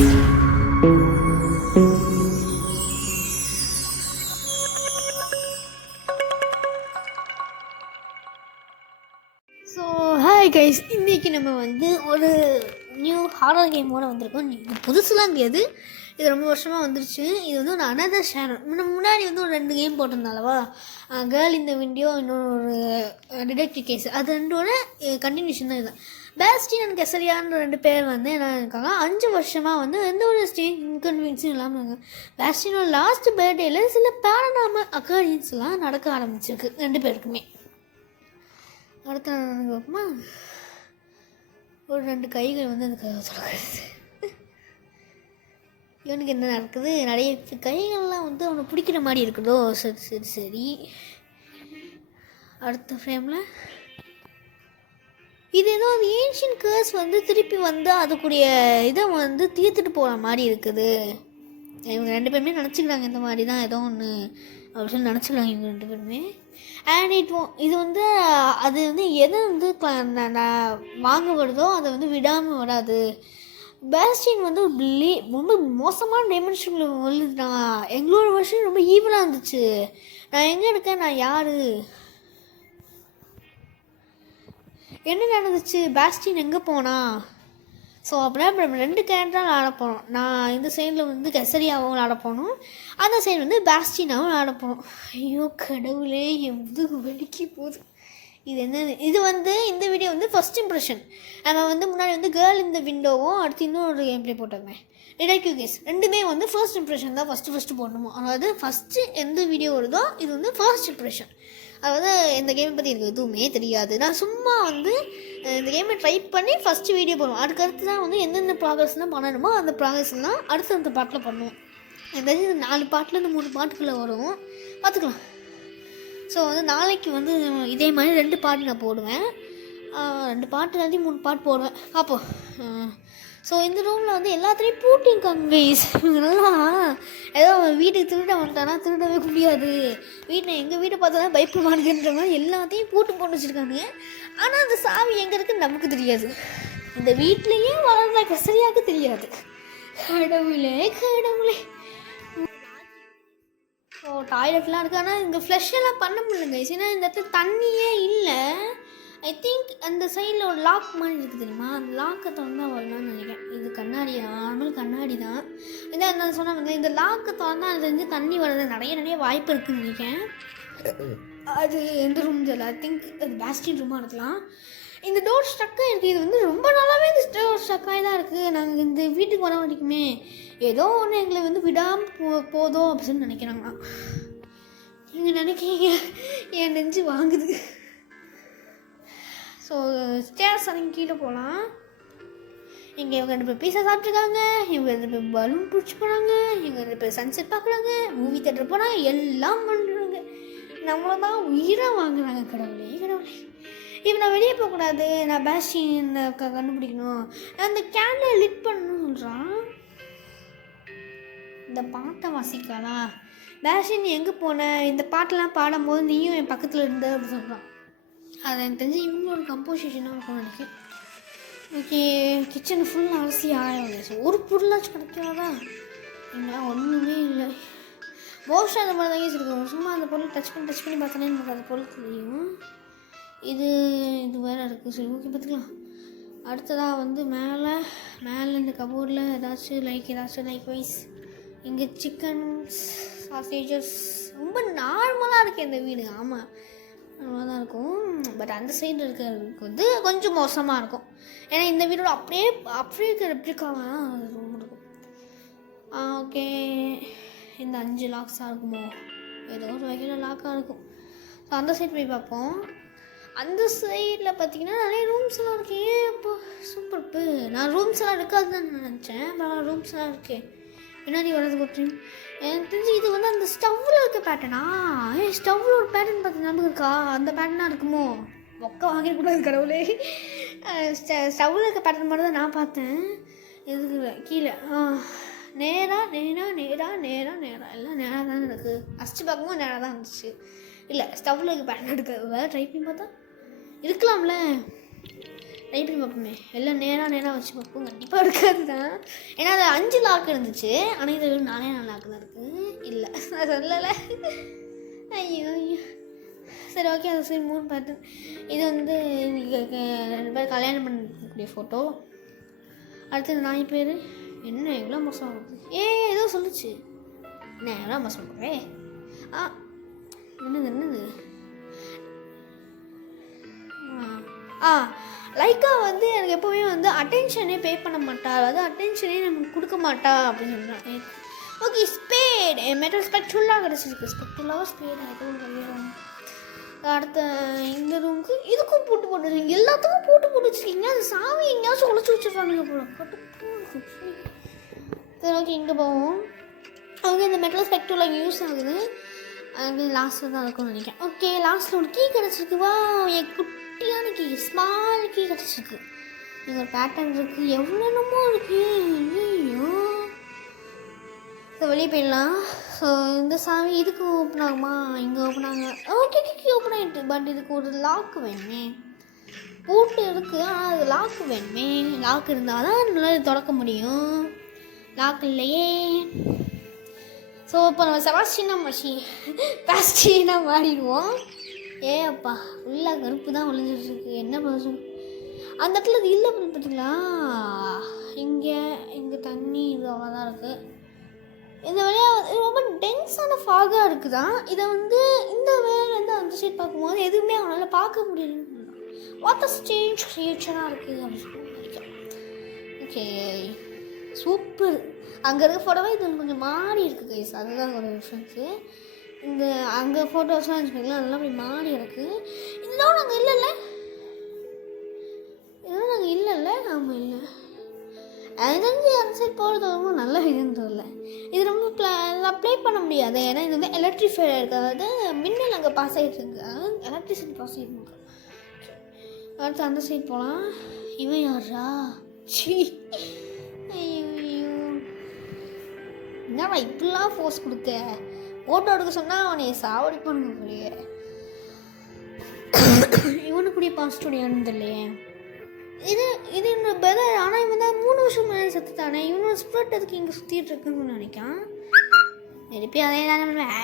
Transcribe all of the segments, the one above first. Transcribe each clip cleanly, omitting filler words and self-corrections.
So hi guys, இன்றைக்கி நம்ம வந்து ஒரு நியூ ஹாரர் கேமோட வந்திருக்கோம். இது புதுசுலாம் தெரியாது, இது ரொம்ப வருஷமாக வந்துருச்சு. இது வந்து ஒரு அனதர் ஷேனர். முன்னாடி வந்து ஒரு 2 கேம் போட்டிருந்தாலவா, கேர்ள் இந்த விண்டியோ, இன்னொரு ஒரு டிடெக்டிவ் கேஸ். அது ரெண்டோட கண்டினியூஷன் தான். இதுதான் பேஸ்டின் அண்ட் கெசரியான்ற 2 பேர் வந்து என்ன இருக்காங்க, 5 வருஷமாக வந்து எந்த ஒரு ஸ்டேஜ் இன்கன்வீனியன்ஸும் இல்லாமல் இருக்காங்க. பேஸ்டினோட லாஸ்ட் பர்த்டேயில் சில பேரநார்மல் அக்கரன்ஸ்லாம் நடக்க ஆரம்பிச்சிருக்கு 2 பேருக்குமே. அடுத்த பார்ப்போமா, ஒரு 2 கைகள் வந்து அந்த தொடக்கிறது. இவனுக்கு என்ன நடக்குது, நிறைய கைகள்லாம் வந்து அவனை பிடிக்கிற மாதிரி இருக்குதோ. சரி சரி சரி. அடுத்த ஃப்ரேமில் இது ஏதோ ஒரு ஏன்ஷியன் கேர்ஸ் வந்து திருப்பி வந்து அதுக்குரிய இதை வந்து தீர்த்துட்டு போகிற மாதிரி இருக்குது. இவங்க 2 பேருமே நினச்சிக்கிறாங்க இந்த மாதிரி தான் ஏதோ ஒன்று அப்படின்னு சொல்லி நினச்சிக்கிறாங்க இவங்க 2 பேருமே. அண்ட் இது வந்து அது வந்து எதை வந்து வாங்க வருதோ அதை வந்து விடாமல் வராது. பேஸ்டின் வந்து ரொம்ப மோசமான டைமென்ஷனில் வந்துட்டான். எங்களோட வருஷம் ரொம்ப ஈவலாக இருந்துச்சு. நான் எங்கே இருக்கேன், நான் யார், என்ன நடந்துச்சு, பேஸ்டின் எங்கே போனா. ஸோ அப்படின்னா இப்போ நம்ம 2 கேரக்டராக விளாட போகிறோம். நான் இந்த சைடில் வந்து கெசரியாவும் விளாட போகணும், அந்த சைடு வந்து பேஸ்டினாவும் விளாட போகணும். ஐயோ கடவுளே, எது வெடிக்கி போகுது. இது என்ன, இது வந்து இந்த வீடியோ வந்து ஃபஸ்ட் இம்ப்ரெஷன். நம்ம வந்து முன்னாடி வந்து கேர்ள் இந்த விண்டோவும் அடுத்து இன்னொரு கேம் ப்ளே போட்டிருந்தேன், டிடெக்டிவ் கேஸ். 2மே வந்து ஃபர்ஸ்ட் இம்ப்ரெஷன் தான் ஃபஸ்ட்டு போடணுமோ. அதாவது ஃபஸ்ட்டு எந்த வீடியோ வருதோ இது வந்து ஃபர்ஸ்ட் இம்ப்ரெஷன். அதாவது இந்த கேமை பற்றி எனக்கு எதுவுமே தெரியாது. நான் சும்மா வந்து இந்த கேமை ட்ரை பண்ணி ஃபஸ்ட்டு வீடியோ போடுவோம். அதுக்கடுத்து தான் வந்து எந்தெந்த ப்ராக்ரஸ்லாம் பண்ணணுமோ அந்த ப்ராக்ரஸ்லாம் அடுத்த பாட்டில் பண்ணுவோம். அதாவது 4 பாட்டிலேருந்து 3 பாட்டுக்குள்ளே வரும், பார்த்துக்கலாம். ஸோ வந்து நாளைக்கு வந்து இதே மாதிரி 2 பாட்டு நான் போடுவேன். 2 பாட்டு இல்லாட்டி 3 பாட்டு போடுவேன் அப்போது. ஸோ இந்த ரூமில் வந்து எல்லாத்துலேயும் பூட்டிருக்காங்க கைஸ். நல்லா ஏதோ வீட்டுக்கு திருட வந்துட்டானா திருடவே முடியாது, வீட்டில் எங்கள் வீட்டை பார்த்தா தான் பயப்படுவானுங்கன்ற மாதிரி எல்லாத்தையும் போட்டு வச்சுருக்காங்க. ஆனால் அந்த சாவி எங்கே இருக்குன்னு நமக்கு தெரியாது, இந்த வீட்லேயே வளர்ந்த கசரியாவுக்கு தெரியாது. கடவுளே கடவுளே. ஸோ டாய்லெட்லாம் இருக்குது, ஆனால் இங்கே ஃப்ளஷ் எல்லாம் பண்ண முடியல கைஸ். ஏன்னா இந்த இடத்துல தண்ணியே இல்லை. ஐ திங்க் அந்த சைடில் ஒரு லாக் மாதிரி இருக்குது தெரியுமா, அந்த லாக்கை திறந்தா வரலான்னு நினைக்கிறேன். இது கண்ணாடி, நார்மல் கண்ணாடி தான். இதான் நான் சொன்னாங்க, இந்த லாக்கை திறந்தா அது வந்து தண்ணி வர்றது நிறைய வாய்ப்பு இருக்குதுன்னு நினைக்கிறேன். அது எந்த ரூம் தெரியல, ஐ திங்க் அது பேஸ்டின் ரூமாக இருக்கலாம். இந்த டோர் ஸ்ட்ரக்காக இருக்குது. இது வந்து ரொம்ப நாளாகவே இந்த டோர் ஸ்ட்ரக்காகி தான் இருக்குது. நாங்கள் இந்த வீட்டுக்கு வர வரைக்குமே ஏதோ ஒன்று எங்களை வந்து விடாமல் போதும் அப்படின்னு நினைக்கிறாங்கண்ணா. நீங்கள் நினைக்கிறீங்க, என் நெஞ்சு வாங்குது. ஸோ ஸ்டேர்ஸ் அங்கே கீழே போகலாம். இங்கே இவங்க 2 பேர் பீஸா சாப்பிட்ருக்காங்க, இவங்க 2 பேர் பலூன் பிடிச்சி போகிறாங்க, இவங்க 2 பேர் சன்செட் பார்க்குறாங்க, மூவி தேட்டர் போகிறாங்க, எல்லாம் பண்ணுறாங்க. நம்மளை தான் உயிராக வாங்குறாங்க. கடவுளே கடவுளே. இப்போ நான் வெளியே போகக்கூடாது, நான் பேஸ்டின் கண்டுபிடிக்கணும், அந்த கேண்டை லிட் பண்ணணும்னு சொல்கிறான். இந்த பாட்டை வாசிக்காதா, பேஸ்டின் எங்கே போன, இந்த பாட்டெல்லாம் பாடும்போது நீயும் என் பக்கத்தில் இருந்த அப்படின்னு சொல்கிறான். அது எனக்கு தெரிஞ்சு இவங்களோட கம்போசிஷனாக இருக்கும்னு நினைக்கிறேன். ஓகே, கிச்சன் ஃபுல்லாக அரிசி ஆயிரம், ஒரு பொருளாச்சும் கிடைக்காதா? எங்களாம் ஒன்றுமே இல்லை. மோஸ்ட்டாக அந்த மாதிரி தான் இருக்கும். சும்மா அந்த பொருள் டச் பண்ணி பார்த்தாலே நமக்கு அந்த பொருள் தெரியும். இது வேறு இருக்குது. சரி ஓகே, பார்த்துக்கலாம். அடுத்ததாக வந்து மேலே இந்த கபோர்டில் ஏதாச்சும் லைக் வைஸ் இங்கே சிக்கன்ஸ், சாசேஜஸ், ரொம்ப நார்மலாக இருக்குது இந்த வீடு. ஆமாம், நல்லா தான் இருக்கும். பட் அந்த சைடு இருக்கிறதுக்கு வந்து கொஞ்சம் மோசமாக இருக்கும். ஏன்னா இந்த வீடோட அப்படியே இருக்கிற ரெப்ளிகாவாக தான் அது ரொம்ப இருக்கும். ஓகே, இந்த 5 லாக்ஸாக இருக்குமோ, ஏதோ ஒரு வகையில் லாக்காக இருக்கும். ஸோ அந்த சைடு போய் பார்ப்போம். அந்த சைடில் பார்த்தீங்கன்னா நிறைய ரூம்ஸ் எல்லாம் இருக்கு. இப்போ சூப்பர். இப்போ நான் ரூம்ஸ் எல்லாம் இருக்காதுன்னு தான் நினச்சேன், பட் ரூம்ஸ் எல்லாம் இருக்கேன். பின்னாடி வர்றது கொடுத்துருங்க. எனக்கு தெரிஞ்சு இது வந்து அந்த ஸ்டவ்வில் இருக்க பேட்டர்னா, ஸ்டவ்வில் ஒரு பேட்டர்ன் பார்த்து ஞாபகம் இருக்கா, அந்த பேட்டர்னாக இருக்குமோ. மொக்க வாங்கிடக்கூடாது கடவுளே. ஸ்டவ்வில் இருக்க பேட்டர்ன் மாதிரி தான் நான் பார்த்தேன். எதுக்கு கீழே நேராக எல்லாம் நேராக தான் இருக்குது. ஃபஸ்ட்டு பார்க்கும்போது நேராக தான் இருந்துச்சு. இல்லை, ஸ்டவ்வில் இருக்க பேட்டர்ன் எடுக்க வேறு ட்ரை பண்ணி பார்த்தா இருக்கலாம்ல. ட்ரை பண்ணி பார்ப்போமே. எல்லாம் நேராக வச்சு பார்ப்போம். கண்டிப்பாக இருக்காது தான். ஏன்னா அது 5 லாக் இருந்துச்சு. ஆனால் இது 4 லாக்கு தான் இருக்குது. இல்லை நான் சொல்லலை. ஐயோ சரி ஓகே. அது சரி 3 பார்த்து. இது வந்து 2 பேர் கல்யாணம் பண்ணக்கூடிய ஃபோட்டோ. அடுத்தது நாய் பேர் என்ன எவ்வளோ மோசம் ஆகுது. ஏதோ சொல்லுச்சு. என்ன எவ்வளோ மோசம் பண்ணுறேன். என்னது லைக்கா வந்து எனக்கு எப்போவுமே வந்து அட்டென்ஷனே பே பண்ண மாட்டா. அதாவது அட்டென்ஷனே நமக்கு கொடுக்க மாட்டா அப்படின்னு சொல்கிறேன். ஓகே ஸ்பேட் மெட்டல் ஸ்பெக்ட்ரலாக கிடச்சிருக்கு. ஸ்பெக்ட்ரலாக ஸ்பேட் எதுவும். அடுத்த இந்த ரூமுக்கு இதுக்கும் போட்டுருக்கீங்க. எல்லாத்துக்கும் போட்டு வச்சுருக்கீங்க. அது சாமி எங்கேயாச்சும் உழைச்சி வச்சுருக்கானுங்க போல. சரி ஓகே இங்கே போவோம். அவங்க இந்த மெட்டல் ஸ்பெக்ட்ரலாக யூஸ் ஆகுது. அது லாஸ்ட்டில் தான் இருக்கும்னு நினைக்கிறேன். ஓகே லாஸ்ட்டில் ஒரு கீ கிடச்சிருக்கு. வா என் குட்டியான கீ ஸ்மால் கீ கிடச்சிருக்கு. இங்கே ஒரு பேட்டர்ன் இருக்குது. எவ்வளோனமோ இருக்குது. ஐயோ ஸோ வெளியே போயிடலாம். ஸோ இந்த சாமி இதுக்கு ஓப்பன் ஆகுமா? இங்கே ஓப்பன் ஆகுங்க. ஓகே ஓப்பன் ஆகிட்டு. பட் இதுக்கு ஒரு லாக்கு வேணுமே. பூட்டு இருக்குது. ஆனால் அது லாக்கு வேணுமே. லாக் இருந்தால் தான் நம்மளால் திறக்க முடியும். லாக் இல்லையே. ஸோ இப்போ நம்ம செபாஸ்டினாக மாறிடுவோம். அப்பா ஃபுல்லாக கருப்பு தான் விளைஞ்சிட்ருக்கு. என்ன பண்ணும் அந்த இடத்துல இது இல்லை பார்த்தீங்களா? இங்கே தண்ணி இது அவ்வளோதான் இருக்குது. இந்த வழியாக ரொம்ப டென்ஸான ஃபாகாக இருக்குதான். இதை வந்து இந்த வேலையிலேருந்து அந்த சைட் பார்க்கும்போது எதுவுமே அவனால் பார்க்க முடியல. வாட்டர் ஸ்டேஞ்ச் ரியாக்ஷனாக இருக்குது அப்படின்னு நினைக்கிறேன். Okay super. அங்கே இருக்க ஃபோட்டோவே இது கொஞ்சம் மாறி இருக்குது கைஸ். அதுதான் ஒரு டிஃப்ரென்ஸு. இந்த அங்கே ஃபோட்டோஸ்லாம் வச்சுக்கோங்களேன். அதெல்லாம் அப்படி மாறி இருக்குது. இதெல்லாம் நாங்கள் இல்லைல்ல. ஆமாம் இல்லை. அது தெரிஞ்சு அந்த சைட் போகிறது ரொம்ப நல்ல இதுன்னு தெரியல. இது ரொம்ப அப்ளை பண்ண முடியாது. ஏன்னா இது வந்து எலக்ட்ரிஃபைட் இருக்காது. மின்னல் அங்கே பாஸ் ஆகிட்டு இருக்கு. எலக்ட்ரிசிட்டி பாஸ் ஆகிட்டு. அடுத்து அந்த சைட் போகலாம். இவன் யாரா? ஐயோ என்னடா இப்படிலாம் ஃபோர்ஸ் கொடுத்த? ஃபோட்டோ எடுக்க சொன்னால் அவனை சாவடிப்பானுங்க போலியே. இவனுக்குடைய பாஸ்டோடையான்னு தெரியலையே. இது என்னோட பிரதர். ஆனால் இவன் தான் 3 வருஷம் முன்னாடி செத்துட்டானே. இவனோட ஸ்பிரிட் எதுக்கு இங்கே சுற்றிட்டு இருக்குன்னு நினைக்கான். திருப்பி அதே தானே பண்ணுவேன்.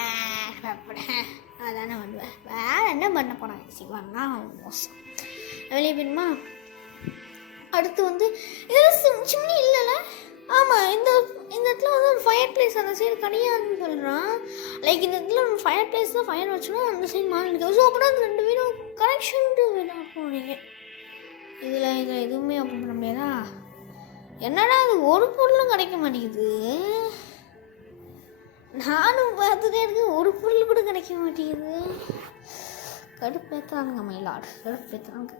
அதானே பண்ணுவேன். வேறு என்ன பண்ண போனான் சிவான்னா மோசம். வெளியே போயிடுமா? அடுத்து வந்து இதில் சிம்னி இல்லைல்ல. ஆமாம் இந்த இடத்துல வந்து ஒரு ஃபயர் பிளேஸ் அந்த சைடு கிடையாதுன்னு சொல்கிறான். லைக் இந்த இடத்துல ஒரு ஃபயர் பிளேஸ் தான் ஃபயர் வச்சோன்னா அந்த சைடு மாறி இருக்குது. ஸோ அப்படின்னா அந்த 2 வீடும் கனெக்ஷன் வீடாக இருக்கும் நீங்கள். இதில் எதுவுமே ஓப்பன் பண்ண முடியாதா? என்னடா அது ஒரு பொருளும் கிடைக்க மாட்டேங்குது. நானும் பார்த்துட்டே இருக்கேன். ஒரு பொருள் கூட கிடைக்க மாட்டேங்குது. கடுப்பேற்றுறானுங்க மயிலாடு. கடுப்பேற்றுறாங்க.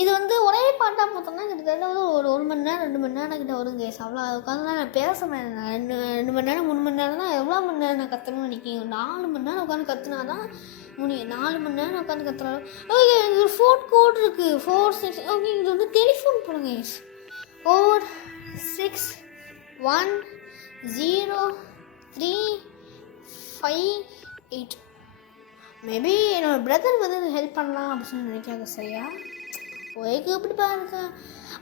இது வந்து ஒரே பாட்டாக பார்த்தோம்னா கிட்டத்தட்ட வந்து ஒரு 1 மணி நேரம் 2 மணி நேரம் கிட்ட வருங்க. அவ்வளோ உட்காந்து நான் பேச மாட்டேன். 2 மணி நேரம் 3 மணி நேரம் தான். எவ்வளோ மணி நேரம் நான் கற்றணும்னு நினைக்கிறேன். 4 மணி நேரம் உட்காந்து கற்றுனா தான் முடியும். 4 மணி நேரம் உட்காந்து கற்றுனாலும் ஓகே. இது ஒரு ஃபோன் கோட் இருக்குது. 46 ஓகே. இது வந்து டெலிஃபோன் போடுங்க. 46103588. மேபி என்னோட பிரதர் வந்து ஹெல்ப் பண்ணலாம் அப்படின்னு நினைக்கிறாங்க. சரியா போய்க்கு எப்படி பாருங்க.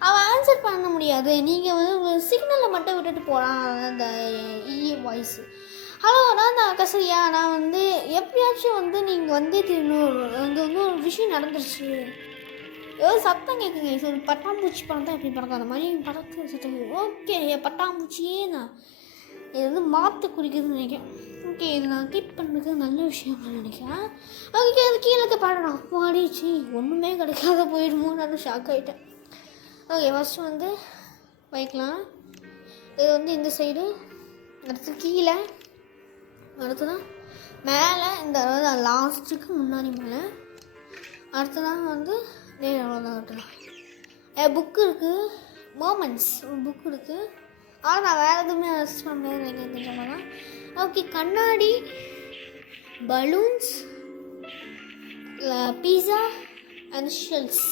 அவன் ஆன்சர் பண்ண முடியாது. நீங்கள் வந்து சிக்னலில் மட்டும் விட்டுட்டு போகிறான். அந்த வாய்ஸு ஹலோ நான் கசரியா. நான் வந்து எப்படியாச்சும் வந்து நீங்கள் வந்து அங்கே வந்து ஒரு விஷயம் நடந்துருச்சு. ஏதோ சத்தம் கேட்குங்க. ஒரு பட்டாம்பூச்சி படம் தான் எப்படி பறக்கும் அந்த மாதிரி படத்து சத்தம். ஓகே பட்டாம்பூச்சியே நான் இது வந்து மாற்ற குறிக்குதுன்னு நினைக்கிறேன். ஓகே இது நான் கீப் பண்ணுறது நல்ல விஷயம்னு நினைக்கிறேன். ஓகே அது கீழே பாடணும். பாடிச்சு ஒன்றுமே கிடைக்காத போயிடுமோ நான் ஷாக் ஆகிட்டேன். ஓகே ஃபஸ்ட்டு வந்து வைக்கலாம். இது வந்து இந்த சைடு. அடுத்து கீழே. அடுத்துதான் மேலே. இந்த அதாவது லாஸ்ட்டுக்கு முன்னாடி மேலே. அடுத்ததான் வந்து அவ்வளோதான் கட்டலாம். புக்கு இருக்குது. மோமெண்ட்ஸ் ஒரு புக் இருக்குது. ஆனால் நான் வேறு எதுவுமே அரெஸ்ட் பண்ண முடியாது நினைக்கிறேன். ஓகே கண்ணாடி பலூன்ஸ் பீஸா அண்ட் ஷெல்ஸ்.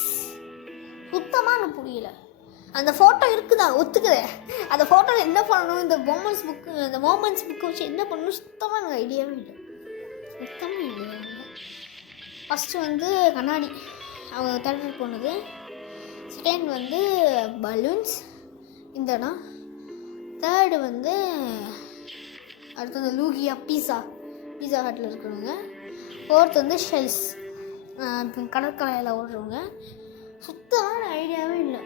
சுத்தமாக எனக்கு புரியல. அந்த ஃபோட்டோ இருக்குதா ஒத்துக்குறேன். அந்த ஃபோட்டோவில் என்ன பண்ணணும்? இந்த மோமெண்ட்ஸ் புக்கு வச்சு என்ன பண்ணணும் சுத்தமாக எனக்கு ஐடியாவே இல்லை. சுத்தமாக ஐடியா இல்லை. ஃபஸ்ட்டு வந்து கண்ணாடி அவங்க தேட்டருக்கு போனது. செகண்ட் வந்து பலூன்ஸ் இந்த இடம். தேர்டு வந்து அடுத்தது லூகியா பீஸா ஹட்டில் இருக்கிறவங்க. ஃபோர்த் வந்து ஷெல்ஸ், இப்போ கடற்கரையில் ஓடுறவங்க. சுத்தமான ஐடியாவே இல்லை,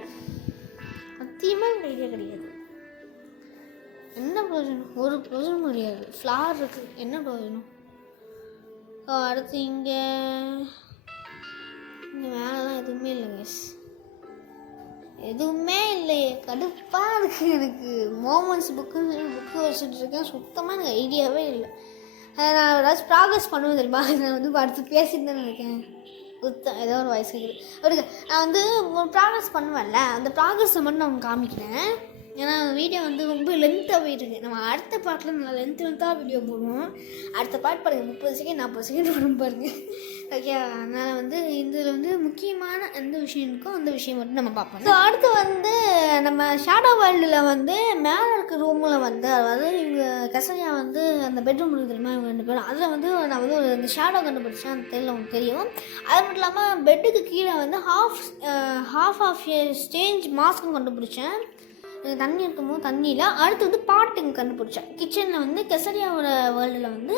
சத்தியமாக எனக்கு ஐடியா கிடையாது. என்ன பிரயோஜனம்? ஒரு பிரயோஜனம் கிடையாது. ஃப்ளார் இருக்குது, என்ன பிரயோஜனம்? அடுத்து இங்கே மேலெலாம் எதுவுமே இல்லை கைஸ், எதுவுமே இல்லையே. கடுப்பாக இருக்குது எனக்கு. மோமெண்ட்ஸ் புக்கு வச்சுட்டு இருக்கேன், சுத்தமாக எனக்கு ஐடியாவே இல்லை. நான் ஏதாச்சும் ப்ராக்ரஸ் பண்ணுவேன் தெரியுமா? நான் வந்து அடுத்து பேசிட்டு தான் நினைக்கிறேன். ஏதோ ஒரு வயசு இருக்குது. நான் வந்து ப்ராக்ரஸ் பண்ணுவேன்ல, அந்த ப்ராக்ரஸை மட்டும் நான் காமிக்கிறேன். ஏன்னா வீடியோ வந்து ரொம்ப லென்த்தாக போயிட்டுருக்கு. நம்ம அடுத்த பாட்டில் நல்லா லென்த்தாக வீடியோ போடுவோம். அடுத்த பாட்டு பாருங்கள், 30 செகண்ட் 40 செகண்ட் வரும் பாருங்க. ஓகே, அதனால் வந்து இதில் வந்து முக்கியமான எந்த விஷயம் இருக்கோ அந்த விஷயம் மட்டும் நம்ம பார்ப்போம். ஸோ அடுத்து வந்து நம்ம ஷேடோ வேர்ல்டில் வந்து மேலே இருக்க ரூமில் வந்து, அதாவது இவங்க கசரியா வந்து அந்த பெட்ரூம் இருக்குது தெரியுமா, இவங்க 2 பேரும். அதில் வந்து நான் வந்து ஒரு அந்த ஷேடோ கண்டுபிடிச்சேன், அந்த தெரியல உங்களுக்கு தெரியும். அது மட்டும் இல்லாமல் பெட்டுக்கு கீழே வந்து ஹாஃப் ஆஃப் ஸ்டேஞ்ச் மாஸ்க்கும் கண்டுபிடிச்சேன். தண்ணி இருக்கும்போது தண்ணியில். அடுத்து வந்து பாட்டுங்க கண்டுபிடிச்சேன். கிச்சனில் வந்து கெசரியாவோட வேர்ல்டில் வந்து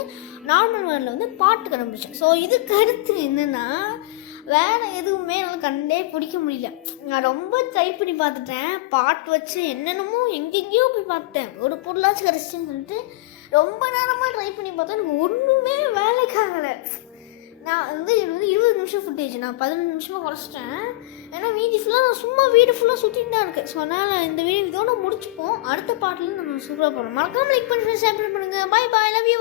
நார்மல் வேர்ல்டில் வந்து பாட்டு கண்டுபிடிச்சேன். ஸோ இதுக்கு அடுத்து என்னென்னா வேறு எதுவுமே என்னால் கண்டே பிடிக்க முடியல. நான் ரொம்ப ட்ரை பண்ணி பார்த்துட்டேன், பாட்டு வச்சு என்னென்னமோ எங்கெங்கேயோ போய் பார்த்துட்டேன், ஒரு பொருளாச்சும் கிடச்சின்னு சொல்லிட்டு ரொம்ப நேரமாக ட்ரை பண்ணி பார்த்தேன். எனக்கு ஒன்றுமே வேலைக்காகலை. நான் வந்து இது வந்து 20 நிமிஷம் ஃபுட்டேஜ், நான் 15 நிமிஷமாக குறைச்சிட்டேன். ஏன்னா மீதி ஃபுல்லாக நான் சும்மா வீடு ஃபுல்லாக சுற்றிட்டு தான் இருக்குது. ஸோ அதனால் இந்த வீடியோ இதோட முடிச்சுப்போம். அடுத்த பாட்டில் நம்ம சூப்பராக போகிறோம். மறக்காமல் லைக் பண்ணி ஷேர் பண்ணுங்கள். பாய் பாய், லவ் யூ.